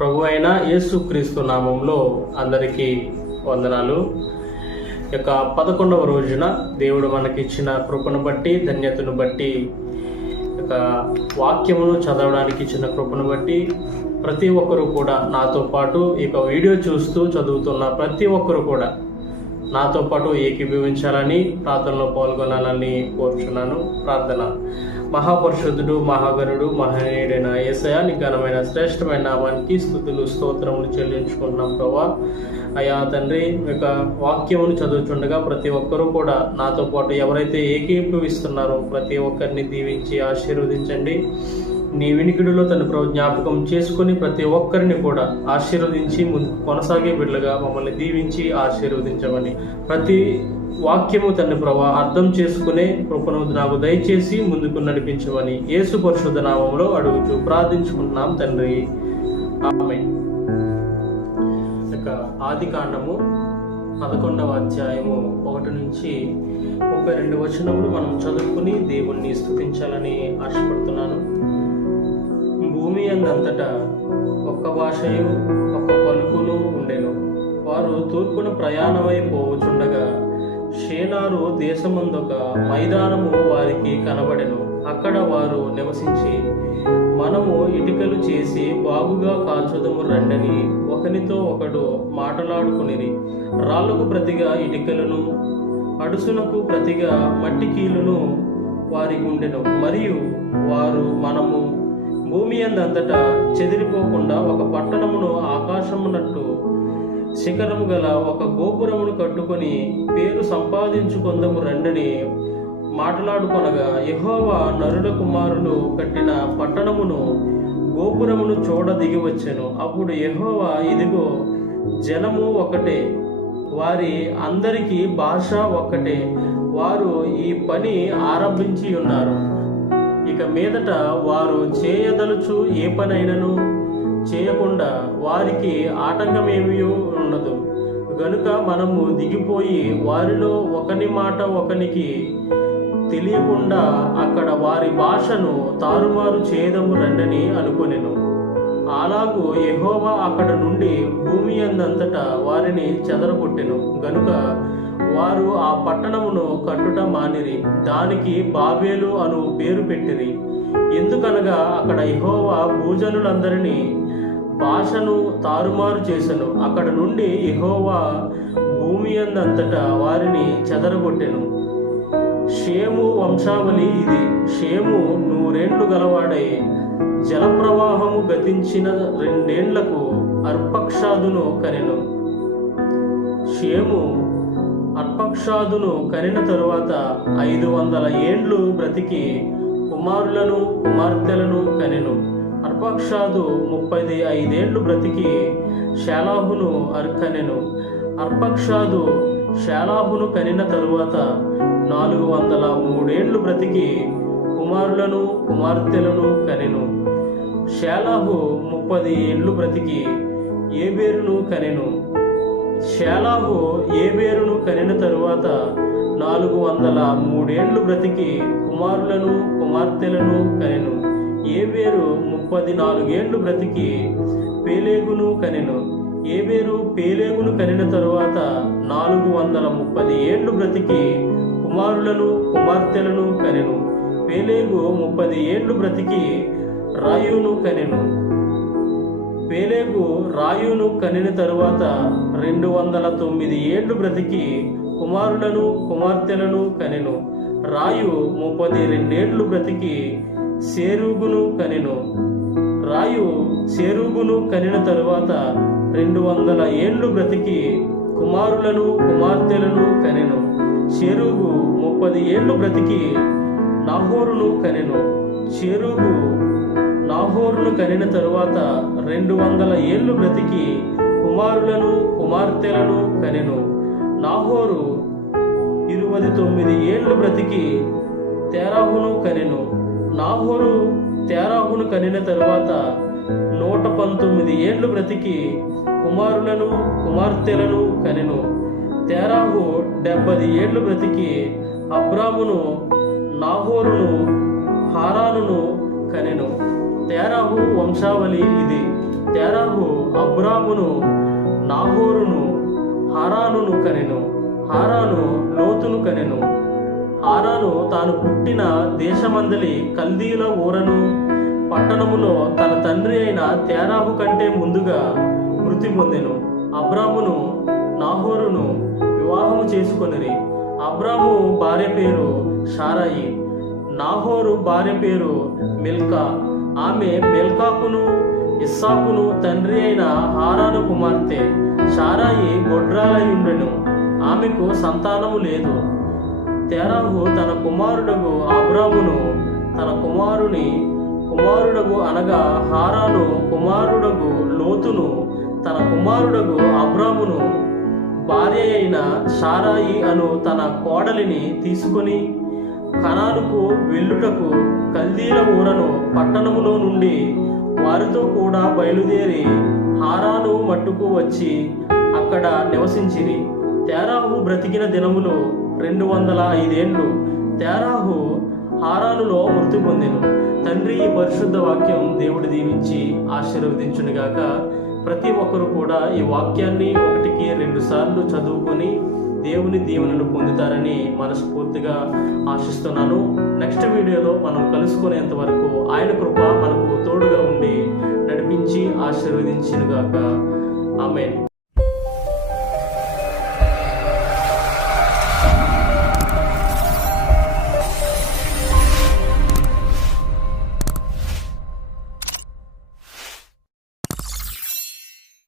ప్రభు అయిన యేసుక్రీస్తు నామంలో అందరికీ వందనాలు. యొక్క 11వ రోజున దేవుడు మనకిచ్చిన కృపను బట్టి, ధన్యతను బట్టి, యొక్క వాక్యమును చదవడానికి ఇచ్చిన కృపను బట్టి ప్రతి ఒక్కరూ కూడా నాతో పాటు ఈ వీడియో చూస్తూ చదువుతున్న ప్రతి ఒక్కరూ కూడా నాతో పాటు ఏకీభవించాలని, ప్రార్థనలో పాల్గొనాలని కోరుచున్నాను. ప్రార్థన. మహాపరిశుద్ధుడు, మహాగణుడు, మహనీయుడైన యేసయ్య, నీ ఘనమైన శ్రేష్టమైన నామానికి స్తుతులు స్తోత్రములు చెల్లించుకుంటున్నాం ప్రభా. అయ్యా తండ్రి, యొక్క వాక్యమును చదువుతుండగా ప్రతి ఒక్కరూ కూడా నాతో పాటు ఎవరైతే ఏకీభవిస్తున్నారో ప్రతి ఒక్కరిని దీవించి ఆశీర్వదించండి. నీ వినికిడిలో తన ప్రభు జ్ఞాపకం చేసుకుని ప్రతి ఒక్కరిని కూడా ఆశీర్వదించి ముందుకు కొనసాగే బిడ్డలుగా మమ్మల్ని దీవించి ఆశీర్వదించమని, ప్రతి వాక్యము తండ్రి ప్రభు అర్థం చేసుకునే కృపను నాకు దయచేసి ముందుకు నడిపించమని యేసు పరిశుద్ధ నామంలో అడుగుచూ ప్రార్థించుకుంటున్నాం తండ్రి, ఆమేన్. ఆదికాండము 11వ అధ్యాయము 1 నుంచి 32 వచనములు మనం చదువుకుని దేవుణ్ణి స్తుతించాలని ఆశపడుతున్నాను. భూమి అందంతటా ఒక్క భాషయు ఒక్క పలుకును ఉండెను. వారు తూర్పున ప్రయాణమై పోవుచుండగా షేనారు దేశమందొక మైదానము వారికి కనబడెను. అక్కడ వారు నివసించి, మనము ఇటుకలు చేసి బాగుగా కాల్చుదము రండని ఒకనితో ఒకడు మాటలాడుకునిరి. రాళ్లకు ప్రతిగా ఇటుకలను, అడుసునకు ప్రతిగా మట్టి కీలును వారికి ఉండెను. మరియు వారు, మనము భూమి అందంతటా చెదిరిపోకుండా ఒక పట్టణమును ఆకాశమునట్టు శిఖరము గల ఒక గోపురమును కట్టుకొని పేరు సంపాదించుకొందము రండని మాట్లాడుకొనగా, యెహోవా నరుల కుమారులు కట్టిన పట్టణమును గోపురమును చూడ దిగి వచ్చెను. అప్పుడు యెహోవా, ఇదిగో జనము ఒకటే, వారి అందరికీ భాష ఒక్కటే, వారు ఈ పని ఆరంభించి ఉన్నారు. ఇక మీదట వారు చేయదలుచు ఏ పనైనను చేయకుండా వారికి ఆటంకమేమీ ఉండదు. గనుక మనము దిగిపోయి వారిలో ఒకని మాట ఒకనికి తెలియకుండా అక్కడ వారి భాషను తారుమారు చేయదము రండని అనుకొనెను. అలాగూ యెహోవా అక్కడ నుండి భూమి అందంతటా వారిని చెదరగొట్టెను. గనుక వారు ఆ పట్టణమును కట్టుట మానిరి, దానికి బాబేలు అను పేరు పెట్టిరి. ఎందుకనగా అక్కడ యెహోవా భూజనులందరినీ భాషను తారుమారు చేసెను. అక్కడ నుండి యెహోవా భూమి అందంతటా వారిని చెదరగొట్టెను. షేము వంశావళి ఇది. షేము 100 ఏండ్లు గలవాడై జలప్రవాహము గతించిన 2 ఏండ్లకు అర్పక్షాదును కనెను. షేము అర్పక్షాదును కనిన తరువాత 500 ఏండ్లు బ్రతికి కుమారులను కుమార్తెలను కనెను. అర్పక్షాదు 35 ఏండ్లు బ్రతికి షేలాహును కనెను. అర్పక్షాదు షేలాహును కనిన తరువాత 403 ఏండ్లు బ్రతికి కుమారులను కుమార్తెలను కనెను. షేలాహు 30 ఏండ్లు బ్రతికి ఏబేరును కనెను. షేలాహు ఏబేరును కనిన తరువాత 403 ఏండ్లు బ్రతికి కుమారులను కుమార్తెలను కనెను. ఏబేరు 34 ఏండ్లు బ్రతికి పేలేగును కనెను. ఏబేరు పేలేగును కనిన తరువాత 430 ఏండ్లు బ్రతికి కుమారులను కుమార్తెలను కనెను. పేలేగు 30 ఏండ్లు బ్రతికి రాయును కనెను. పేలేగు రాయును కనిన తరువాత 209 ఏండ్లు బ్రతికి కుమారులను కుమార్తెలను కనెను. రాయు 32 ఏండ్లు బ్రతికి సేరూగును కనెను. రాయు సేరూగును కనిన తరువాత 200 ఏండ్లు బ్రతికి కుమారులను కుమార్తెలను కనెను. షేరూగు 30 ఏండ్లు బ్రతికి నాహోరును కనెను. షేరూగు నాహోరును కనిన తరువాత 200 ఏండ్లు బ్రతికి కుమారులను కుమార్తెలను కనెను. నాహోరు 29 ఏండ్లు బ్రతికి తేరాహును కనెను. నాహోరు తేరాహును కనిన తరువాత 119 ఏండ్లు బ్రతికి కుమారులను కుమార్తెలను కనెను. తేరాహు 70 ఏండ్లు బ్రతికి అబ్రామును నాహోరును హారానును కనెను. తేరాహు వంశావళి ఇది. తెరహు అబ్రామును, నాహోరును, హారానును కనెను. హారాను లోతును కనెను. హారాను తాను పుట్టిన దేశమందలి కల్దీల ఊరను పట్టణములో తన తండ్రి అయిన తెరాహు కంటే ముందుగా మృతి పొందెను. అబ్రామును నాహోరును వివాహము చేసుకొనిరి. అబ్రాము భార్య పేరు షారాయి, నాహోరు భార్య పేరు మిల్కా. ఆమె మిల్కాకును ఇస్సాకును తండ్రి అయిన హారాను కుమార్తె. షారాయి గొడ్రాలయుండెను, ఆమెకు సంతానము లేదు. తెరాహు తన కుమారుడగు అబ్రామును, తన కుమారుడగు అనగా హారాను కుమారుడగు లోతును, తన కుమారుడగు అబ్రామును భార్య అయిన షారాయి అను తన కోడలిని తీసుకొని కనానుకు వెళ్ళుటకు కల్దీల ఊరను పట్టణములో నుండి వారితో కూడా బయలుదేరి హారాను మట్టుకు వచ్చి అక్కడ నివసించిరి. తెరాహు బ్రతికిన దినములు 205 ఏండ్లు. తెరాహు హారానులో మృతి పొందెను. తండ్రి ఈ పరిశుద్ధ వాక్యం దేవుడు దీవించి ఆశీర్వదించునుగాక. ప్రతి ఒక్కరు కూడా ఈ వాక్యాన్ని 1కి 2 సార్లు చదువుకొని దేవుని దీవెనలు పొందుతారని మనస్ఫూర్తిగా ఆశిస్తున్నాను. నెక్స్ట్ వీడియోలో మనం కలుసుకునేంత వరకు ఆయన కృప మనకు తోడుగా ఉండి నడిపించి ఆశీర్వదించునుగాక. ఆమేన్.